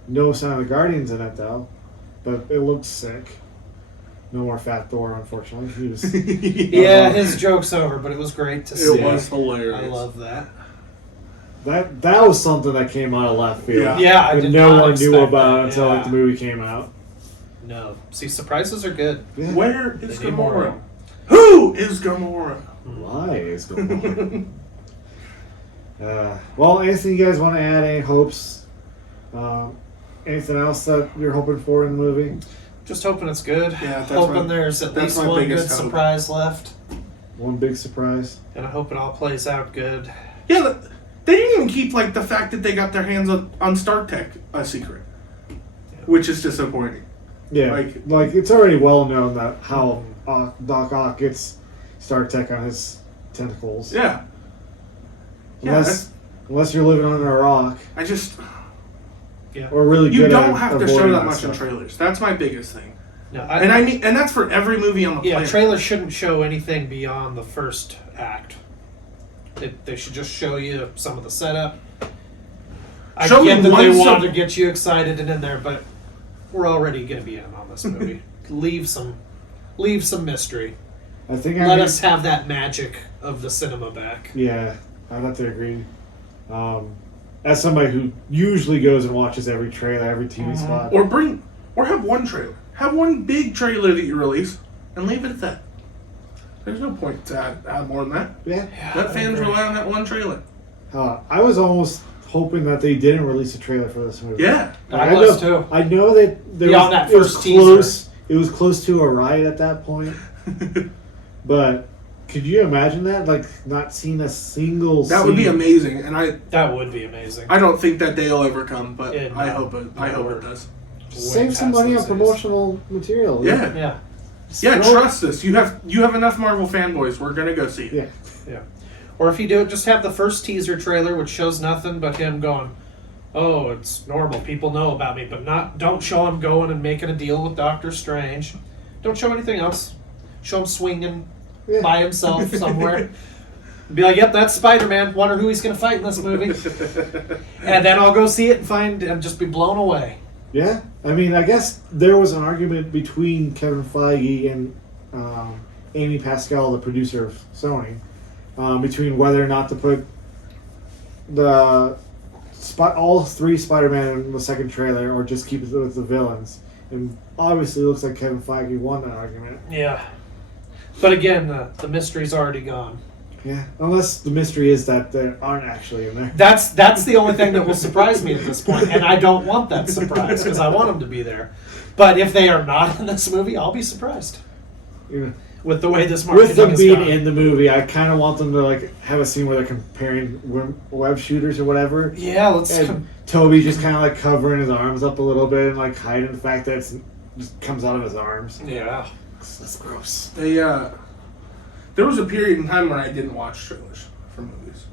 No sign of the Guardians in it, though. But it looked sick. No more Fat Thor, unfortunately. He was, Yeah, his joke's over, but it was great to see. It was hilarious. I love that. that was something that came out of left field. Yeah. Yeah, I That did no not one knew expect about that. until Yeah. the movie came out. No. See, surprises are good. Yeah. Where is They need more of Gamora? them. Who is Gamora? Why is going on? Well, anything you guys want to add? Any hopes? Anything else that you're hoping for in the movie? Just hoping it's good. Yeah, that's hoping my- there's at that's least my one good biggest hope. surprise left. One big surprise. And I hope it all plays out good. Yeah, they didn't even keep like the fact that they got their hands on Stark Tech a secret, which is disappointing. Yeah, Like- like it's already well known that how Doc Ock gets Stark Tech on his tentacles. Yeah. Yeah, Unless you're living under a rock I just or really you good don't at have to show avoiding that much in stuff. trailers. That's my biggest thing. No, And that's for every movie on the yeah, planet. trailers shouldn't show anything beyond the first act. They should just show you some of the setup. I Show get me that they one wanted to get you excited and in there, but we're already going to be in on this movie. leave some mystery. I think Let us have that magic of the cinema back. Yeah, I'd have to agree. As somebody who usually goes and watches every trailer, every TV spot. Or have one trailer. Have one big trailer that you release and leave it at that. There's no point to add more than that. Yeah. Let fans rely on that one trailer. I was almost hoping that they didn't release a trailer for this movie. Yeah. I was too. I know that there Beyond was, that it was first teaser. close. It was close to a riot at that point. But could you imagine that? Like not seeing a single. That would be scene? amazing, and That would be amazing. I don't think that day will ever come, but Yeah, I no. hope it. I hope it does. Save some money on promotional material. Yeah. Yeah. Yeah, Scroll- trust us. You have enough Marvel fanboys. We're gonna go see it. Yeah. Yeah. Or if you do it, just have the first teaser trailer, which shows nothing but him going, "Oh, it's normal. People know about me," but don't show him going and making a deal with Doctor Strange. Don't show anything else. Show him swinging Yeah. by himself somewhere. Be like, "Yep, that's Spider-Man. Wonder who he's going to fight in this movie." And then I'll go see it and just be blown away. Yeah, I mean, I guess there was an argument between Kevin Feige and Amy Pascal, the producer of Sony, between whether or not to put all three Spider-Man in the second trailer or just keep it with the villains. And obviously, it looks like Kevin Feige won that argument. Yeah. But again, the mystery's already gone. Yeah, unless the mystery is that they aren't actually in there. That's the only thing that will surprise me at this point, and I don't want that surprise because I want them to be there. But if they are not in this movie, I'll be surprised. You know, with the way this marketing with them is being gone. in the movie, I kind of want them to like have a scene where they're comparing web shooters or whatever. Yeah, let's. And Toby just kind of like covering his arms up a little bit and like hiding the fact that it just comes out of his arms. Yeah. That's gross. There was a period in time where I didn't watch trailers for movies.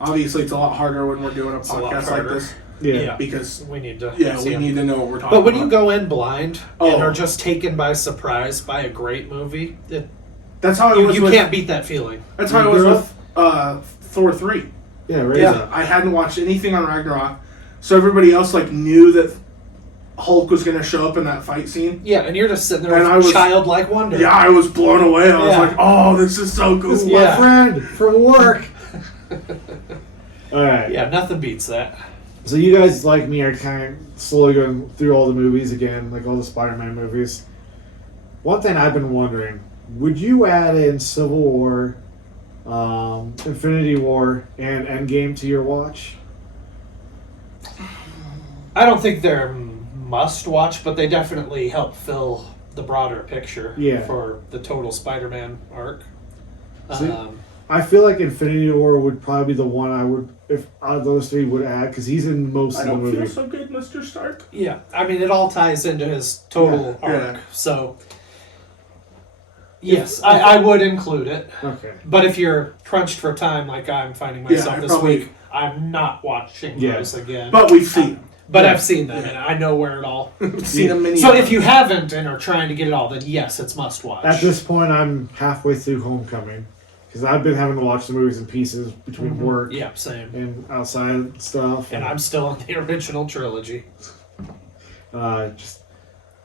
Obviously, it's a lot harder when we're doing a podcast like this. Yeah. Because we need to. we need to know what we're talking about. But when you go in blind and Oh. are just taken by surprise by a great movie, that's how I was. you with, can't beat that feeling. That's how I was with Thor 3. Yeah, right. Yeah. I hadn't watched anything on Ragnarok, so everybody else like knew that Hulk was going to show up in that fight scene. Yeah, and you're just sitting there And with I was- childlike wonder. Yeah, I was blown away. I was Yeah. like, "Oh, this is so cool." This is Yeah. my friend from work. All right. Yeah, nothing beats that. So you guys, like me, are kind of slowly going through all the movies again, like all the Spider-Man movies. One thing I've been wondering, would you add in Civil War, Infinity War, and Endgame to your watch? I don't think they're must-watch, but they definitely help fill the broader picture for the total Spider-Man arc. See, I feel like Infinity War would probably be the one I would, if out of those three, would add, because he's in most I of the don't movie. feel so good, Mr. Stark. Yeah, I mean, it all ties into his total arc. Yeah. So, yes, I would include it. Okay. But if you're crunched for time, like I'm finding myself I this probably- week, I'm not watching those again. But we've seen. But I've seen them, and I know where it all. We've seen them many. So if you haven't and are trying to get it all, then yes, it's must watch. At this point, I'm halfway through Homecoming, because I've been having to watch the movies in pieces between work Yeah, same. and outside stuff. And I'm still in the original trilogy. Just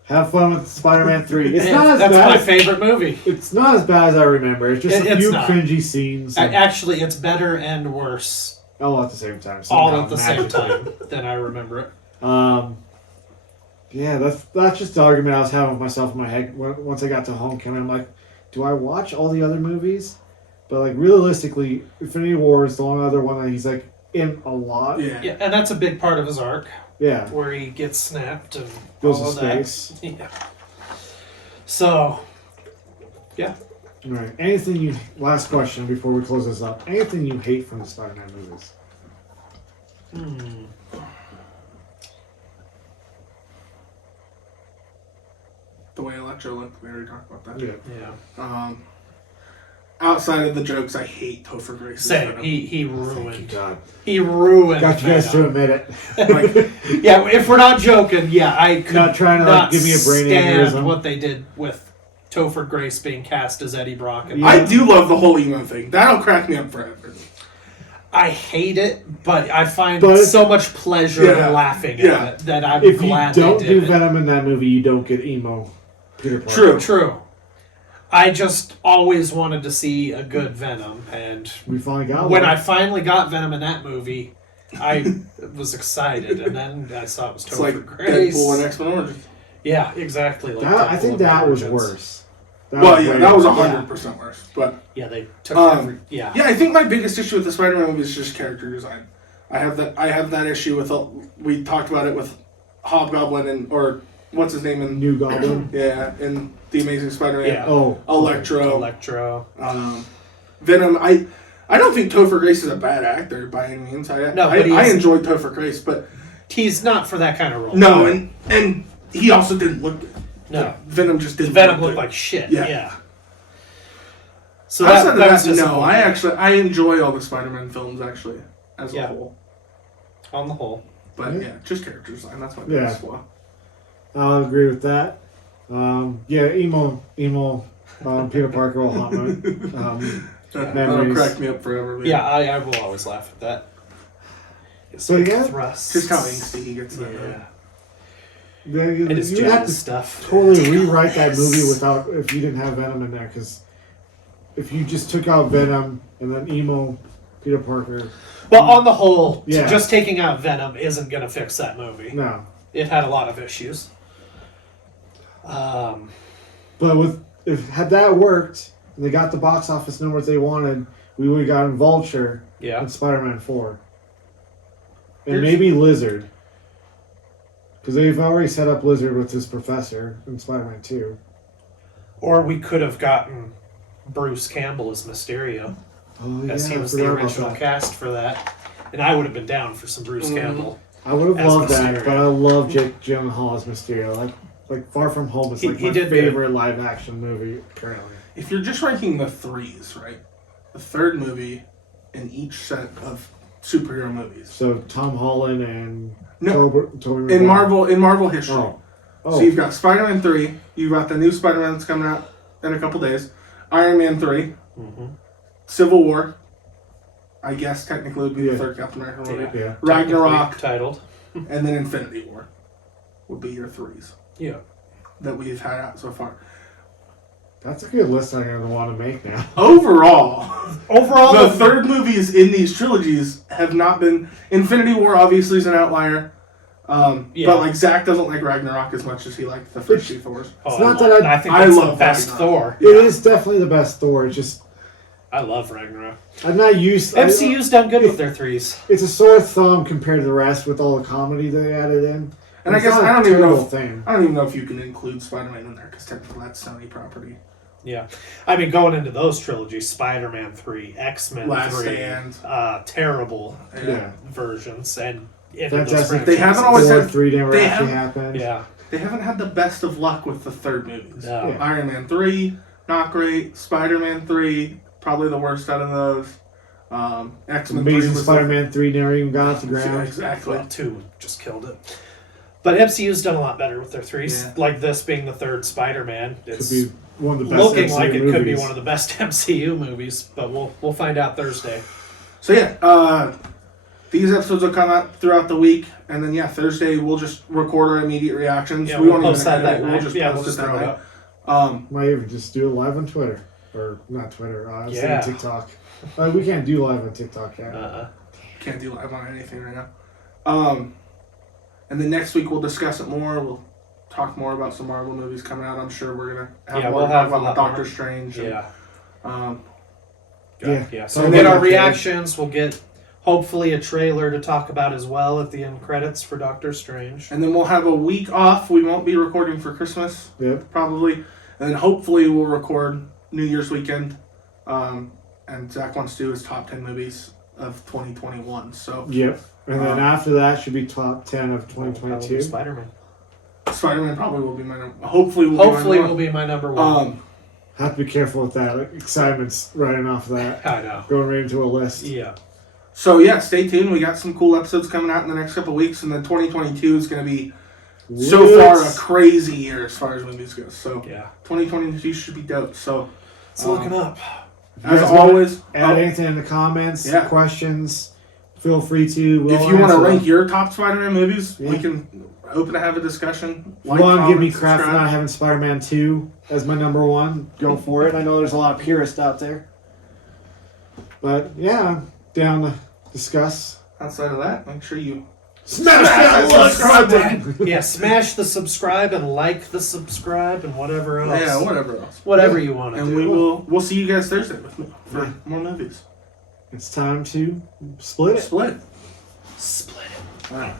have fun with Spider-Man 3. It's And not as that's bad. my favorite movie. It's not as bad as I remember. It's just a It's few not. cringy scenes. And Actually, it's better and worse all at the same time. all somehow, at the same magically. time than I remember it. Yeah, that's just the argument I was having with myself in my head once I got to Homecoming. I'm like, do I watch all the other movies? But like realistically, Infinity War is the only other one that he's like in a lot. Yeah, and that's a big part of his arc, Yeah. where he gets snapped and Goes all to of that. space. Yeah. So, yeah. All right. Anything you? Last question before we close this up. Anything you hate from the Spider-Man movies? The way Electro looked, we already talked about that. Yeah. Outside of the jokes, I hate Topher Grace's Same. Venom. He Thank you, ruined. God. He ruined. Got you guys to Venom. admit it. Like, Yeah, if we're not joking, yeah, I could Not trying to, like, not give me a brain stand aneurysm. what they did with Topher Grace being cast as Eddie Brock. And Yeah. I do love the whole emo thing. That'll crack me up forever. I hate it, but I find But- so much pleasure Yeah. in laughing Yeah. at it that I'm If you glad don't they do did it. Venom in that movie, you don't get emo. Peter Parker. True. True. I just always wanted to see a good Venom, and We finally got when one. I finally got Venom in that movie, I was excited, and then I saw it was It's Topher like Grace. Deadpool and X-Men Origins. Yeah, exactly. Like I Deadpool think and that was Origins. worse. That was way- 100% worse. But Yeah, they took yeah, I think my biggest issue with the Spider-Man movie is just character design. I have that issue with we talked about it with Hobgoblin or what's his name in New Goblin. in The Amazing Spider-Man. Yeah. Oh, Electro. Venom. I don't think Topher Grace is a bad actor by any means. No, but I he's- enjoyed Topher Grace, but He's not for that kind of role. no, and he also didn't look good. No. Venom just didn't. Venom look looked good. like shit. Yeah. Yeah. So Outside that of was that, no. disappointing. I enjoy all the Spider-Man films actually as a Yeah. whole. On the whole. But Yeah. yeah, just character design. That's my Yeah. biggest flaw. I'll agree with that. Emo, Peter Parker will haunt me. That'll Memories. crack me up forever. Man. Yeah, I will always laugh at that. So yeah, Thrusts. Just how angsty he gets. Yeah. you It is you have James to stuff. totally rewrite that movie without if you didn't have Venom in there. Because if you just took out Venom and then emo Peter Parker, Well, on the whole, Yeah. just taking out Venom isn't going to fix that movie. no. It had a lot of issues. But had that worked and they got the box office numbers they wanted, we would have gotten Vulture Yeah. and Spider-Man 4. And Here's- maybe Lizard. Because they've already set up Lizard with his professor in Spider-Man 2. Or we could have gotten Bruce Campbell as Mysterio, Oh, as he I was the forgot about original that. cast for that. And I would have been down for some Bruce Campbell. I would have as loved that, Mysterio. but I love Jake Gyllenhaal as Mysterio. Like Far From Home is He like my did favorite live action movie currently. If you're just ranking the threes, right? The third movie in each set of superhero movies. So Tom Holland and No, Tobey in Maguire. Marvel history. Oh. So you've got Spider-Man 3. You've got the new Spider-Man that's coming out in a couple days. Iron Man 3. Mm-hmm. Civil War. I guess technically would be the Yeah. third Captain America movie. Yeah. Ragnarok. Titled. And then Infinity War would be your threes Yeah. that we've had out so far. That's a good list I'm going to want to make now. Overall, Overall, the third movies in these trilogies have not been... Infinity War obviously is an outlier. Yeah. But like Zach doesn't like Ragnarok as much as he liked the first two Thors. Oh, It's not that I think I that's love the best Ragnarok. Thor. It is definitely the best Thor. It's just I love Ragnarok. I'm not used. MCU's done good with their threes. It's a sore thumb compared to the rest with all the comedy they added in. And I It's guess not I a don't even know terrible if, thing. I don't even know if you can include Spider-Man in there because technically that's Sony property. Yeah. I mean, going into those trilogies, Spider-Man 3, X-Men Last 3, Stand. Terrible Yeah. versions, and into those Fantastic. They haven't always Thor had- 3 never they actually haven't- happened. Yeah. They haven't had the best of luck with the third movies. No. Yeah. Iron Man 3, not great. Spider-Man 3, probably the worst out of those. X-Men 3 Amazing was Spider-Man 3 never even got off the Yeah, ground. exactly. Well, 2 just killed it. But MCU's done a lot better with their threes. Yeah. Like this being the third Spider-Man. Could It's be one of the best looking MCU like it movies. could be one of the best MCU movies, but we'll find out Thursday. So yeah, these episodes will come out throughout the week, and then Thursday we'll just record our immediate reactions. Yeah, we we'll won't post even that edit it. night. We'll just Yeah, post we'll just it that throw it night. up. Might even just do it live on Twitter. Or not Twitter, Yeah. TikTok. We can't do live on TikTok yet. Can't do live on anything right now. And then next week we'll discuss it more. We'll talk more about some Marvel movies coming out. I'm sure we're gonna have more we'll to talk have a about lot Doctor more. Strange. And, Yeah. Yeah. So So we'll get our okay. reactions. We'll get hopefully a trailer to talk about as well at the end credits for Doctor Strange. And then we'll have a week off. We won't be recording for Christmas, Yep. probably. And then hopefully we'll record New Year's weekend. And Zach wants to do his top 10 movies of 2021. So Yep. And then after that should be top 10 of 2022. Spider-Man. Spider-Man probably will be my number. Hopefully Hopefully be my will be my number number one. one. Have to be careful with that. Like, excitement's running off that. I know. Going right into a list. Yeah. So yeah, stay tuned. We got some cool episodes coming out in the next couple of weeks, and then 2022 is going to be so far a crazy year as far as movies go. So Yeah. 2022 should be dope. So It's looking up. If you as guys wanna always, add anything in the comments, Yeah. questions, feel free to. We'll if you want to answer rank them. your top Spider-Man movies, we Yeah. can open to have a discussion. If you want to give me comment, crap for subscribe. not having Spider-Man 2 as my number one, go for it. I know there's a lot of purists out there. But yeah, I'm down to discuss. Outside of that, make sure you Smash that subscribe button! Yeah, smash the subscribe and like the subscribe and whatever else. whatever else. Whatever you want to And do. we'll see you guys Thursday with me for Yeah. more movies. It's time to split it. Split. Split it. All right.